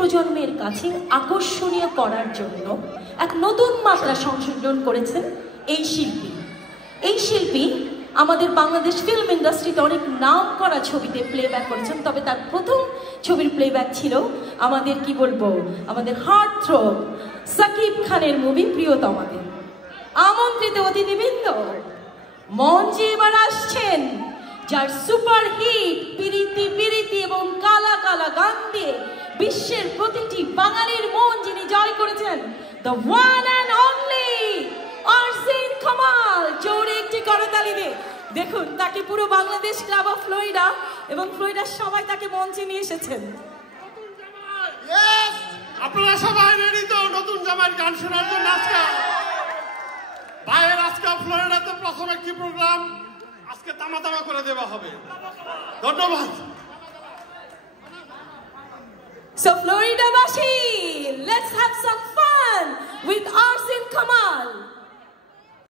প্রজন্মের কাছে আকর্ষণীয় করার জন্য এক নতুন মাত্রা সংযোজন করেছেন এই শিল্পী। এই শিল্পী আমাদের বাংলাদেশ ফিল্ম ইন্ডাস্ট্রিতে অনেক নাম করা ছবিতে প্লেব্যাক করেছেন, তবে তার প্রথম ছবির প্লেব্যাক ছিল আমাদের কি বলবো আমাদের হার্ট থ্রোব সাকিব খানের মুভি প্রিয়তমাতে। আমন্ত্রিত অতিথিবৃন্দ, মঞ্চে এবার আসছেন যার সুপার হিট পিরিতি পিরিতি এবং কালা কালা গান দিয়ে বিশ্বের প্রতিটি বাঙালির মন যিনি জয় করেছেন, the one and only Arjin Kamal. জোরে একটি করতালি দিয়ে দেখুন, তাকে পুরো বাংলাদেশ ক্লাব অফ ফ্লোরিডা এবং ফ্লোরিডার সবাই তাকে মঞ্চে নিয়ে এসেছেন। আপনারা সবাই রেডি তো নতুন জামাইয়ের গান শোনার জন্য? ভাইয়ের আজকে ফ্লোরিডাতে প্রথম একটি প্রোগ্রাম আজকে তামা করে দেওয়া হবে। ধন্যবাদ। সো ফ্লোরিডাবাসী